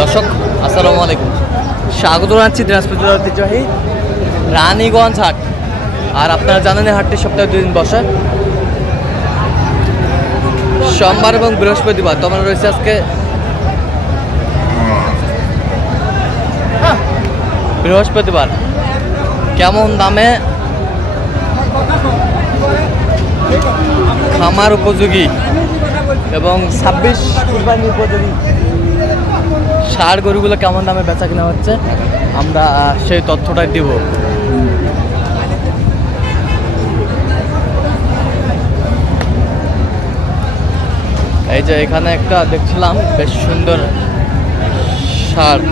দর্শক আসসালামু আলাইকুম, স্বাগত জানাচ্ছি দিনাজপুর জেলার ঐতিহ্যবাহী রানীগঞ্জ হাট। আর আপনারা জানেন এই হাটটি সপ্তাহে 2 দিন বসে, সোমবার এবং বৃহস্পতিবার। তো আমরা রয়েছে আজকে বৃহস্পতিবার। কেমন দামে খামার উপযোগী এবং 26 কুরবানি উপযোগী ষাঁড় গরুগুলো কেমন দামে বেচা কিনা হচ্ছে, আমরা সেই তথ্যটাই দিব। এই যে এখানে একটা দেখছিলাম বেশ সুন্দর ষাঁড়,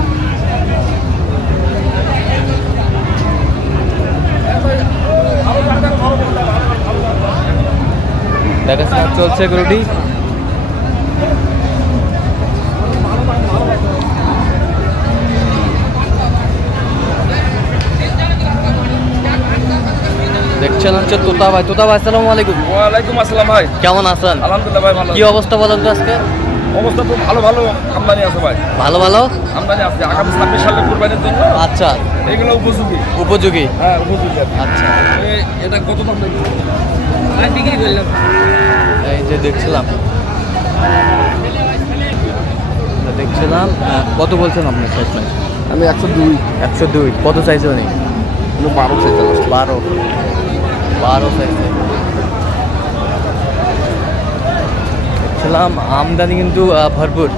দেখাশোনা চলছে গরুটি। দেখছেন হচ্ছে তোতা ভাই। তোতা ভাই আসসালামু আলাইকুম। ওয়ালাইকুম আসসালাম ভাই, কেমন আছেন? আলহামদুলিল্লাহ ভাই ভালো। কি অবস্থা বলেন তো আজকে? অবস্থা তো ভালো ভালো আমদানি আছে ভাই, ভালো ভালো আমদানি আছে আগামী 26 সালের কুরবানির জন্য। আচ্ছা, এগুলো উপযোগী। উপযোগী। হ্যাঁ উপযোগী। আচ্ছা, এটা কত দাম ভাই বিক্রি করলাম? এই যে দেখছিলাম কত বলছেন আপনি? শেষ ম্যাচ আমি 102। 102। কত চাইছে উনি? 12 চাইতে। 12 চাইছে। দেখছিলাম আমদানি কিন্তু ভরপুর।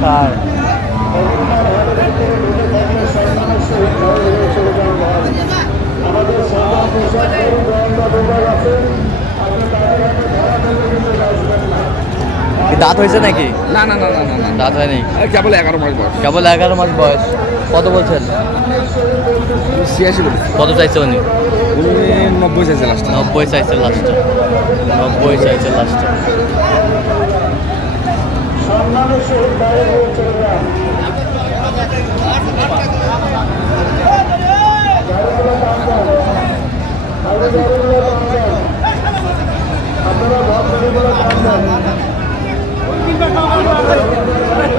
ষাঁড় দাঁত হয়েছে নাকি? না না না না না না, দাঁত হয়নি, কেবল 11 মাস বয়স। কেবল 11 মাস বয়স। কত বলছেন? 86 বলে। কত চাইছে উনি? উনি 90 চাইছে লাস্ট। 90 চাইছে লাস্টে। 90 চাইছে লাস্টে।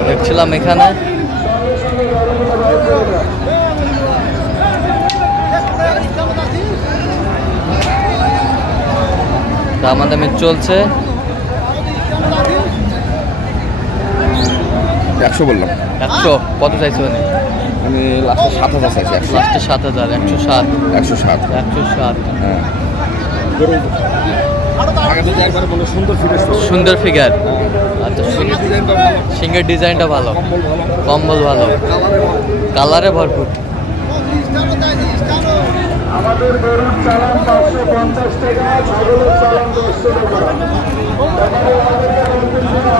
দেখছিলাম এখানে দামাদামি চলছে। 100 বললাম। 100। কত চাইছে উনি? আমি লাস্টে 7000 চাইছি। লাস্টে 7000। 107। 107। 107। হ্যাঁ আগে তো একবার বলে সুন্দর ফিগার। সুন্দর ফিগার। আচ্ছা, ডিজাইনটা সিংহের ডিজাইনটা ভালো, কম্বল ভালো, কম্বল ভালো, কালারে ভরপুর। আমাদের গরুর চালান 550 টাকা, ছাগলের চালান 100 টাকা।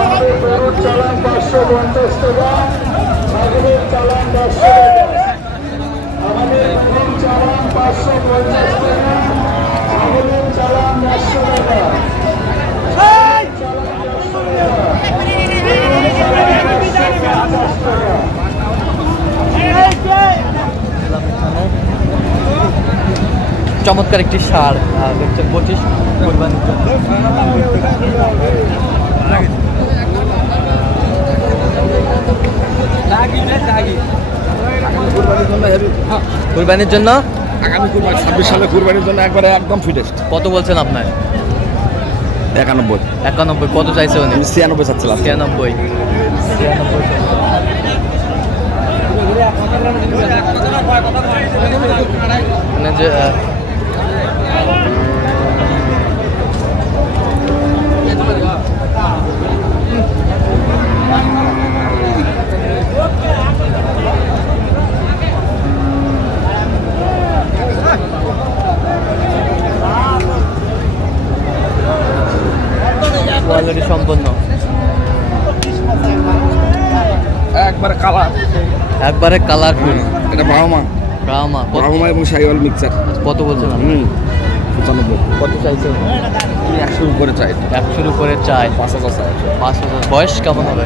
আমাদের গরুর চালান 550 টাকা, ছাগলের চালান 100 টাকা। আমাদের গরুর চালান 550 টাকা, ছাগলের চালান 100 টাকা। চমৎকার একটি ষাঁড় দেখছেন 25 কুরবানির জন্য। কুরবানির জন্য আগামী কুরবানি 26 সালে কুরবানির জন্য একবারে একদম ফিটেস্ট। কত বলছেন আপনার? 91। 91। কত চাইছে উনি? 96 চাচ্ছিলাম। 96। মানে যে কোয়ালিটি সম্পন্ন। একবারে কালার, একবারে কালারফুল। এটা ব্রাহ্মা ব্রাহ্মা। ব্রাহ্মা এবং শাহিওয়াল মিক্সচার। কত বলছেন আপনি? 95। কত চাইছে? 100 উপরে চাই। 100-র উপরে চাই। 5000 চাই। 5000। বয়স কেমন হবে?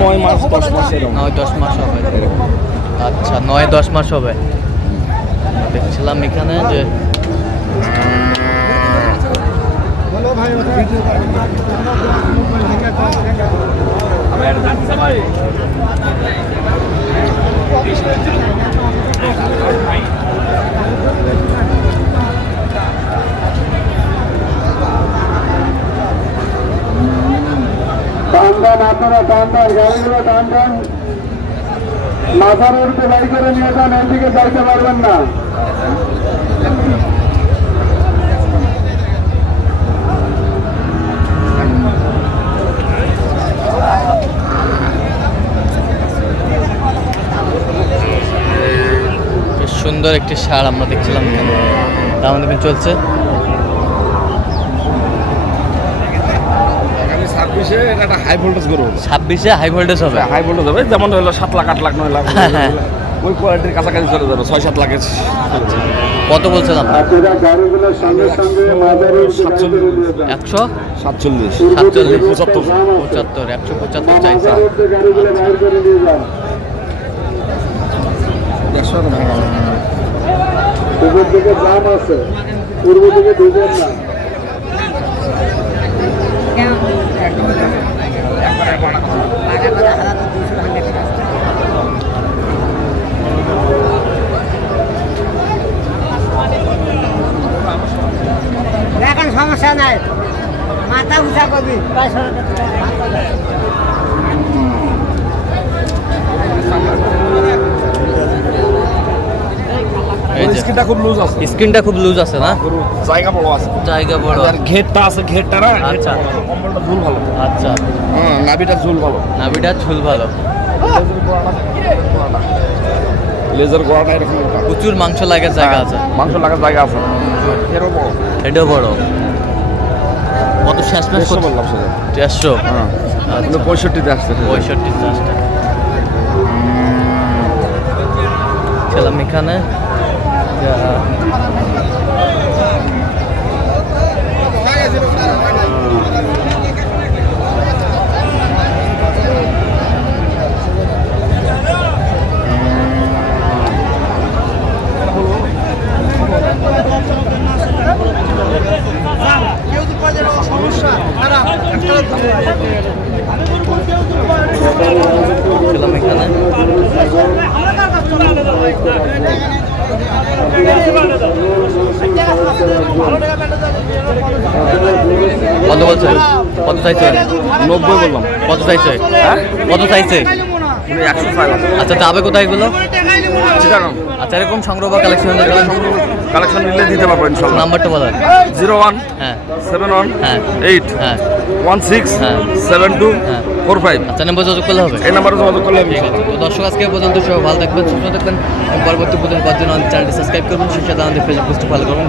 9 মাস 10 মাস এরকম। 9-10 মাস হবে। আচ্ছা, 9-10 মাস হবে। দেখছিলাম এখানে যে টান আপনারা টান গাড়িগুলো টান মাথার উঠতে বাড়ি করে নিয়ে যান, এদিকে যাইতে পারবেন না। বেশ সুন্দর একটি ষাঁড় আমরা দেখছিলাম এখানে, দাম দামি চলছে। 26-এ এটা একটা হাই ভোল্টেজ গরু। 26-এ হাই ভোল্টেজ হবে। হাই ভোল্টেজ হবে, যেমন হলো 7 লাখ 8 লাখ 9 লাখ হ্যাঁ। ওই কোয়ালিটির কাছাকাছি চলে যাবে, 6-7 লাখের। কত বলছেন আপনি? আপনারা গাড়িগুলোর সঙ্গে সঙ্গে মাথার উঠতে বাড়ি করে নিয়ে যান। 147, 75 75, 175 চাইছে। মাথার উঠতে গাড়িগুলো বাইর করে নিয়ে যান। পূর্ব দিকে জাম আছে, পূর্ব দিকে ঢুকেন না। এখন সমস্যা নাই, মাথা উঁচা করবি। এই যে স্কিনটা খুব লুজ আছে, স্ক্রিনটা খুব লুজ আছে না? গরু জায়গা বড় আছে, জায়গা বড়। আর ঘেরটা আছে, ঘেরটা না, আচ্ছা। কম্বলটা ঝুল ভালো। আচ্ছা, হ্যাঁ, নাভিটা ঝুল ভালো, নাভিটা ঝুল ভালো। লেজার গোড়াটা এরকম প্রচুর মাংস লাগার জায়গা আছে। মাংস লাগার জায়গা আছে, এরও বড়। এটাও বড়। কত শেষ ম্যাচ? 150 বললাম সেটা। 150। হ্যাঁ, আচ্ছা, 65-তে আসছে। 65 চাষটা ছিলাম এখানে। ছিলাম এখানে। কত বলছে? কত চাইছে? 90 বললাম। কত চাইছে? হ্যাঁ, কত চাইছে? 100 চাইলাম। আচ্ছা, যাবে কোথায় এগুলো? চিটাগাং। আচ্ছা, এরকম সংগ্রহ বা কালেকশন কালেকশন নিলে দিতে পারবো ইনশাল্লাহ। নাম্বারটা বলেন। 01 হ্যাঁ 71 হ্যাঁ 8 হ্যাঁ 16 হ্যাঁ 72 হ্যাঁ। 45। আচ্ছা, নাম্বার যোগাযোগ করলে হবে। এই নাম্বারে যোগাযোগ করলে আমি ঠিক আছে। তো দর্শক, আজকে এ পর্যন্ত সবাই ভালো থাকবেন, সুস্থ থাকবেন। পরবর্তী পর্যন্ত পাওয়ার জন্য আমাদের চ্যানেলটি সাবস্ক্রাইব করবেন, সেই সাথে আমাদের ফেসবুক পেজটি ফলো করবেন।